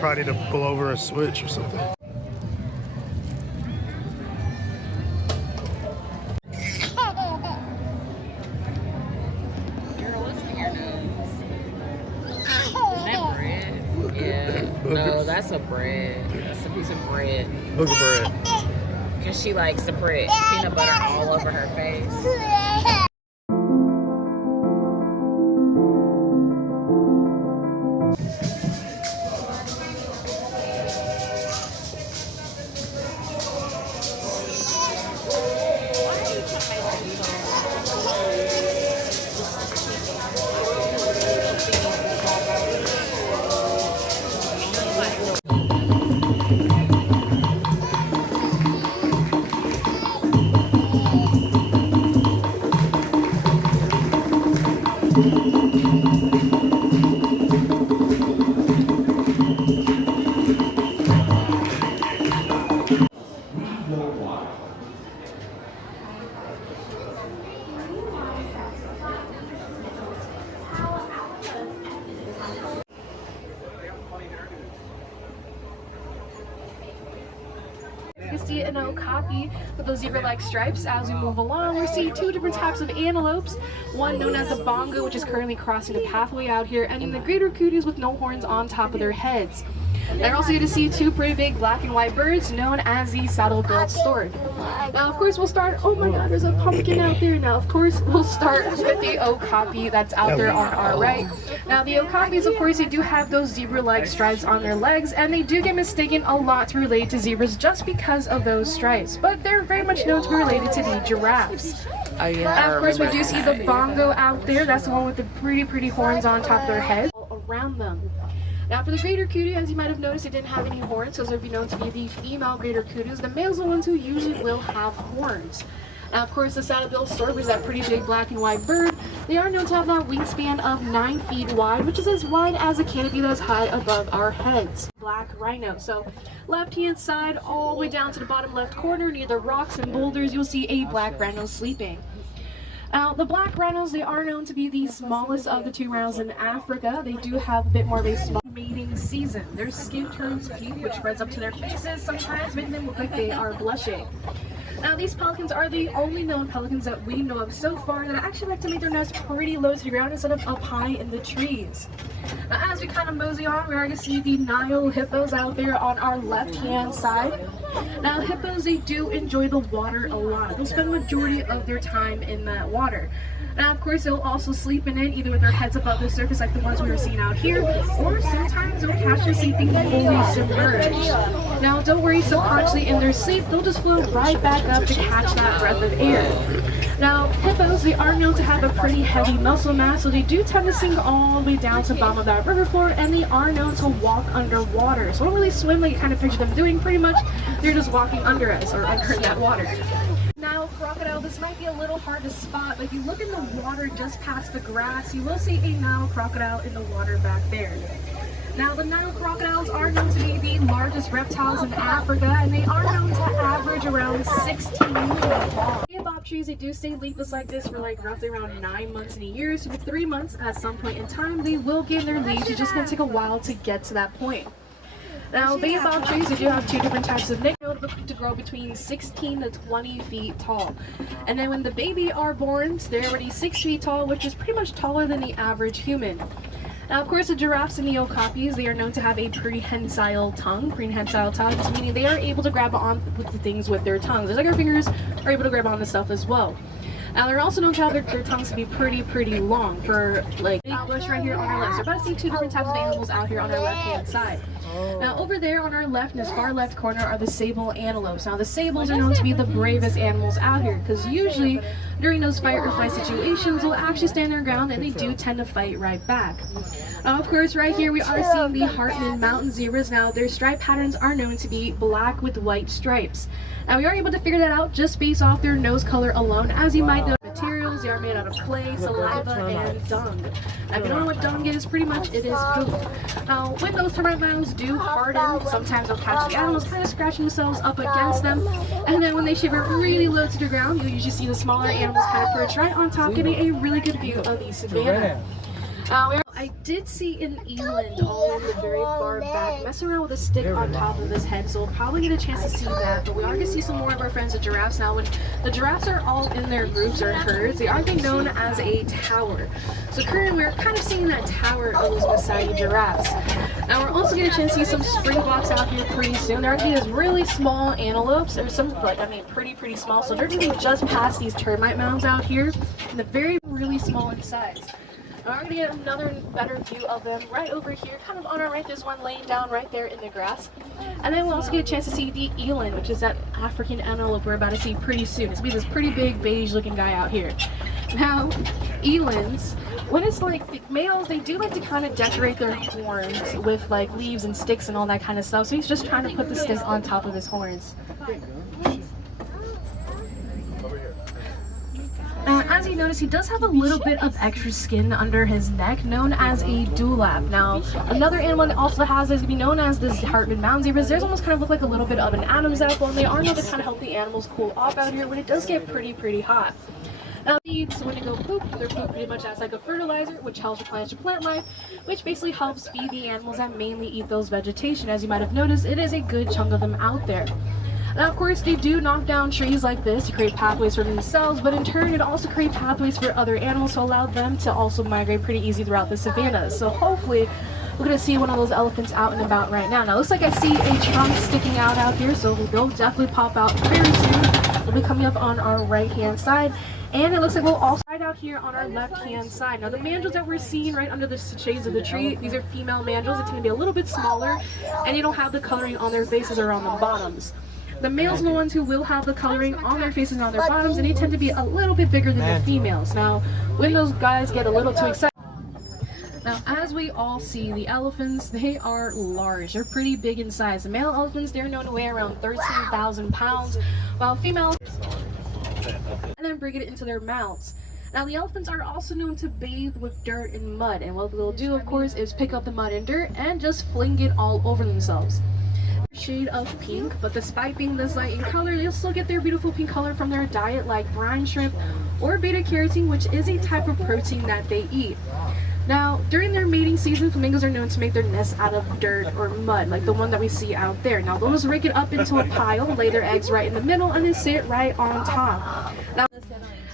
Probably need to pull over a switch or something. No, that's a bread. That's a piece of bread. Look at bread. Because she likes to put peanut butter all over her face. You see an okapi with those zebra-like stripes. As we move along, we see two different types of antelopes. One known as the bongo, which is currently crossing the pathway out here, and then the greater cooties with no horns on top of their heads. And we're also going to see two pretty big black and white birds known as the saddle-billed stork. Now, of course, we'll start. Oh my God, there's a pumpkin out there. Now, of course, we'll start with the okapi that's out there on our right. Now, the okapis, of course, they do have those zebra-like stripes on their legs, and they do get mistaken a lot to relate to zebras just because of those stripes. But they're very much known to be related to the giraffes. Oh, yeah. And of course, we do see the bongo out there. That's the one with the pretty horns on top of their head around them. Now for the greater kudu, as you might have noticed, it didn't have any horns, so those would be known to be the female greater kudus. The males are the ones who usually will have horns. Now of course the saddle-billed stork is that pretty big black and white bird. They are known to have that wingspan of 9 feet wide, which is as wide as a canopy that's high above our heads. Black rhino. So left hand side all the way down to the bottom left corner near the rocks and boulders, you'll see a black rhino sleeping. Now, the black rhinos, they are known to be the smallest of the two rhinos in Africa. They do have a bit more of a small mating season. Their skin turns pink, which spreads up to their faces, sometimes making them look like they are blushing. Now, these pelicans are the only known pelicans that we know of so far that actually like to make their nest pretty low to the ground instead of up high in the trees. Now, as we kind of mosey on, we're going to see the Nile hippos out there on our left-hand side. Now, hippos, they do enjoy the water a lot. They'll spend the majority of their time in that water. Now, of course, they'll also sleep in it, either with their heads above the surface like the ones we were seeing out here, or sometimes they'll catch them sleeping fully submerged. Now, don't worry, subconsciously in their sleep, they'll just float right back up to catch that breath of air. Now, hippos, they are known to have a pretty heavy muscle mass, so they do tend to sink all the way down to the bottom of that river floor, and they are known to walk underwater. So don't really swim like you kind of picture them doing. Pretty much, they're just walking under us, or under that water. Nile crocodile, this might be a little hard to spot, but if you look in the water just past the grass, you will see a Nile crocodile in the water back there. Now, the Nile crocodiles are known to be the largest reptiles in Africa, and they are known to average around 16 feet long. Baobab trees, they do stay leafless like this for like roughly around 9 months in a year, so for 3 months at some point in time, they will gain their leaves. It's just going to take a while to get to that point. Now, baobab trees, they do have two different types of nick to grow between 16 to 20 feet tall. And then when the baby are born, they're already 6 feet tall, which is pretty much taller than the average human. Now, of course, the giraffes and the okapis, they are known to have a prehensile tongue, meaning they are able to grab on with the things with their tongues. Just like our fingers are able to grab on the stuff as well. Now, they're also known to have their tongues to be pretty long for, like, big bush right here on our left. So we're about to see two different types of animals out here on our left-hand side. Now, over there on our left, in this far left corner, are the sable antelopes. Now, the sables are known to be the bravest animals out here, because usually during those fight or flight situations, they'll actually stand their ground, and they do tend to fight right back. Of course, right here we are seeing the Hartman mountain zebras. Now, their stripe patterns are known to be black with white stripes. Now, we are able to figure that out just based off their nose color alone. As you might know, materials, they are made out of clay, saliva, and dung. Now, if you don't know what dung is, pretty much it is poop. Now, when those termite mounds do harden, sometimes they'll catch the animals kind of scratching themselves up against them. And then when they shiver really low to the ground, you'll usually see the smaller animals kind of perch right on top, getting a really good view of the savannah. I did see an eland all in the very far back messing around with a stick on top of his head, so we'll probably get a chance to see that. But we are going to see some more of our friends, the giraffes. Now, when the giraffes are all in their groups or herds, they are being known as a tower. So currently, we're kind of seeing that tower of those Masai giraffes. Now, we're also getting a chance to see some spring blocks out here pretty soon. There are going to be these really small antelopes. There's some, like, I mean, pretty small. So they're going to be just past these termite mounds out here, and they're really small in size. We're going to get another better view of them right over here, kind of on our right. There's one laying down right there in the grass. And then we'll also get a chance to see the eland, which is that African antelope we're about to see pretty soon. It's going to be this pretty big beige looking guy out here. Now, elands, when it's like the males, they do like to kind of decorate their horns with like leaves and sticks and all that kind of stuff. So he's just trying to put the stick on top of his horns. As you notice, he does have a little bit of extra skin under his neck, known as a dewlap. Now, another animal that also has is going to be known as the Hartman mountain zebras. Theirs almost kind of look like a little bit of an Adam's apple, and they are known to kind of help the animals cool off out here when it does get pretty hot. Now, seeds, when they go poop, their poop pretty much acts like a fertilizer, which helps replenish plant life, which basically helps feed the animals that mainly eat those vegetation. As you might have noticed, it is a good chunk of them out there. Now, of course, they do knock down trees like this to create pathways for themselves, but in turn, it also creates pathways for other animals to allow them to also migrate pretty easy throughout the savannas. So hopefully, we're going to see one of those elephants out and about right now. Now, it looks like I see a trunk sticking out here, so they'll definitely pop out very soon. They'll be coming up on our right-hand side. And it looks like we'll also right out here on our left-hand side. Now, the mandrills that we're seeing right under the shades of the tree, these are female mandrills. They tend to be a little bit smaller, and they don't have the coloring on their faces or on the bottoms. The males are the ones who will have the coloring on their faces and on their bottoms, and they tend to be a little bit bigger than the females. Now, when those guys get a little too excited, now, as we all see, the elephants, they are large. They're pretty big in size. The male elephants, they're known to weigh around 13,000 pounds, while female, and then bring it into their mouths. Now, the elephants are also known to bathe with dirt and mud, and what they'll do, of course, is pick up the mud and dirt and just fling it all over themselves. Shade of pink, but despite being this light in color, they'll still get their beautiful pink color from their diet like brine shrimp or beta carotene, which is a type of protein that they eat. Now, during their mating season, flamingos are known to make their nests out of dirt or mud, like the one that we see out there. Now, they'll just rake it up into a pile, lay their eggs right in the middle, and then sit right on top.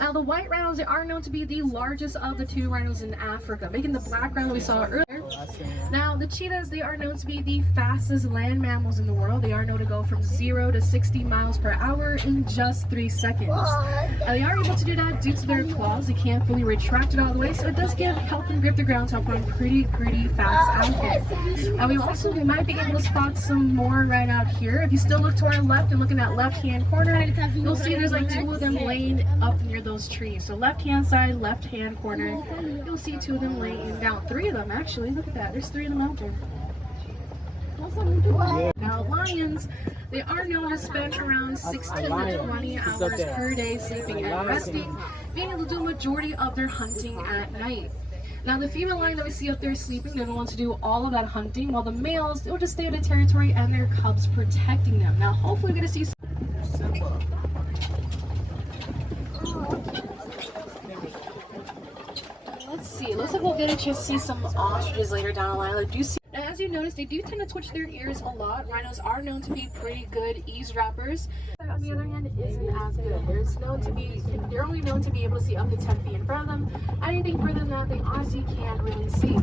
Now, the white rhinos, they are known to be the largest of the two rhinos in Africa, making the black rhino we saw earlier. Now, the cheetahs, they are known to be the fastest land mammals in the world. They are known to go from 0 to 60 miles per hour in just 3 seconds. Now, they are able to do that due to their claws. They can't fully retract it all the way, so it does help them grip the ground, so going pretty fast out there. Now, we might be able to spot some more right out here. If you still look to our left and look in that left-hand corner, you'll see there's like 2 of them laying up near those trees. So left-hand side, left-hand corner, you'll see 2 of them laying down. 3 of them, actually. Look at that. There's 3 of them out there. Now, lions, they are known to spend around 16 to 20 hours per day sleeping and resting, being able to do a majority of their hunting at night. Now, the female lion that we see up there sleeping, they're the ones to do all of that hunting, while the males, they'll just stay in the territory and their cubs protecting them. Now, hopefully we're going to see let's see. Looks like we'll get a chance to see some ostriches later down the line. Like, do you see? Now, as you notice, they do tend to twitch their ears a lot. Rhinos are known to be pretty good eavesdroppers. On the other hand, isn't as good. They're only known to be able to see up to 10 feet in front of them. Anything further than that, they honestly can't really see.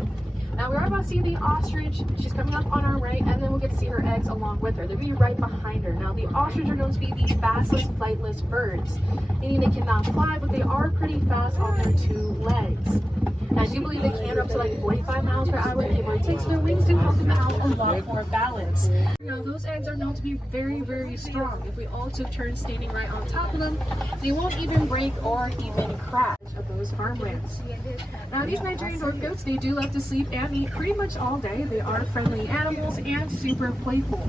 Now, we are about to see the ostrich. She's coming up on our right, and then we'll get to see her eggs along with her. They'll be right behind her. Now, the ostrich are known to be the fastest flightless birds, meaning they cannot fly, but they are pretty fast on their 2 legs. And I do believe they can up to like 45 miles per hour. If it takes their wings to help them out a lot more balance. Now, those eggs are known to be very strong. If we all took turns standing right on top of them, they won't even break or even crash of those farmlands. Now, these Nigerian dwarf goats, they do love to sleep and eat pretty much all day. They are friendly animals and super playful.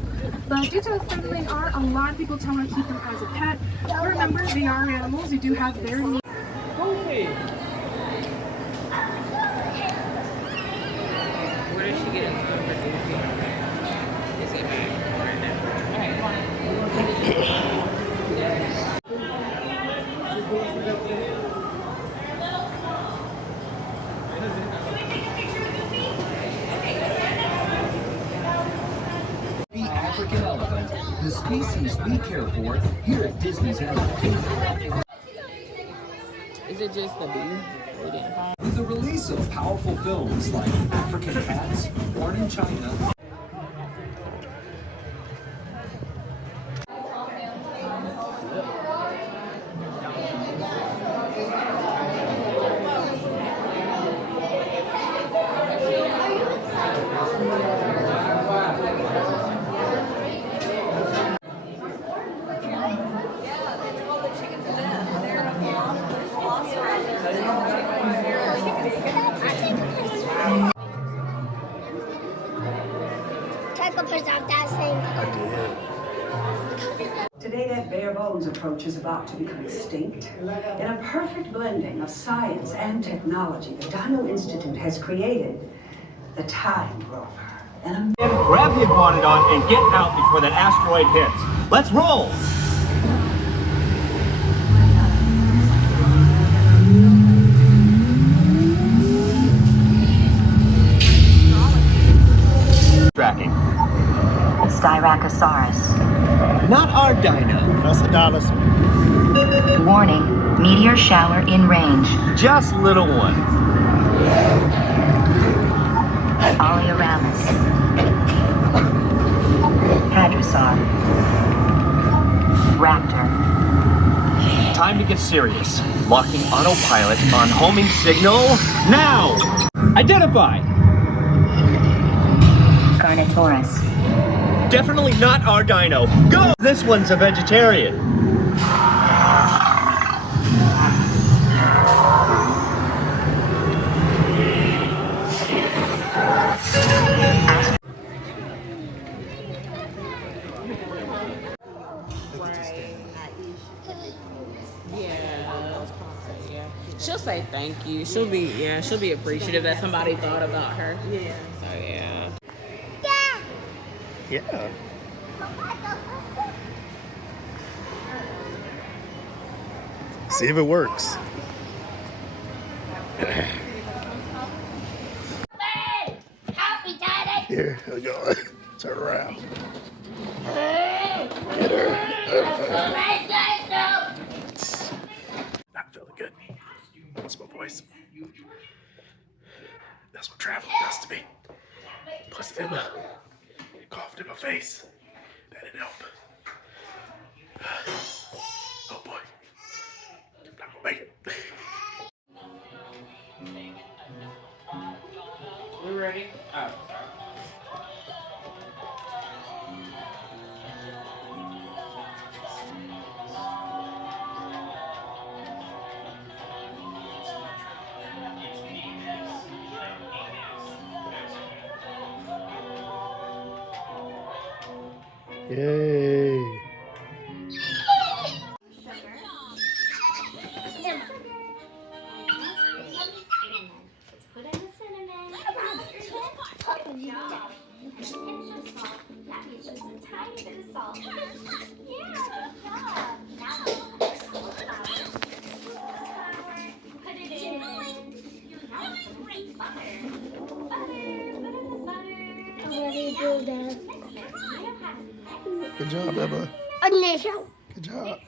But due to how friendly they are, a lot of people tell them to keep them as a pet. But remember, they are animals. They do have their needs. Where did she get it from? Is it back right now? Alright, come on. species we care for here at Disney's Animal Kingdom. Is it just the bee? We didn't find. With the release of powerful films like African Cats, Born in China, Take a picture of that thing. I did. Today, that bare bones approach is about to become extinct. In a perfect blending of science and technology, the Dino Institute has created the Time Rover. Grab the iguanodon and get out before that asteroid hits. Let's roll! Tracking. Styracosaurus. Not our dino. That's a dinosaur. Warning, meteor shower in range. Just little ones. Oleoramus. Hadrosaur. Raptor. Time to get serious. Locking autopilot on homing signal now! Identify! Carnotaurus. Definitely not our dino. Go! This one's a vegetarian. Yeah. She'll say thank you. She'll be appreciative that somebody thought about her. Yeah. So yeah. Yeah. See if it works. Help me, Daddy. Here we go. Turn around. Get her. Not feeling good. That's my voice. That's what travel does to me. Plus Emma coughed in my face. That didn't help. Oh boy. I'm not gonna make it. We ready? Oh, Yay. Good job, Emma. Good job.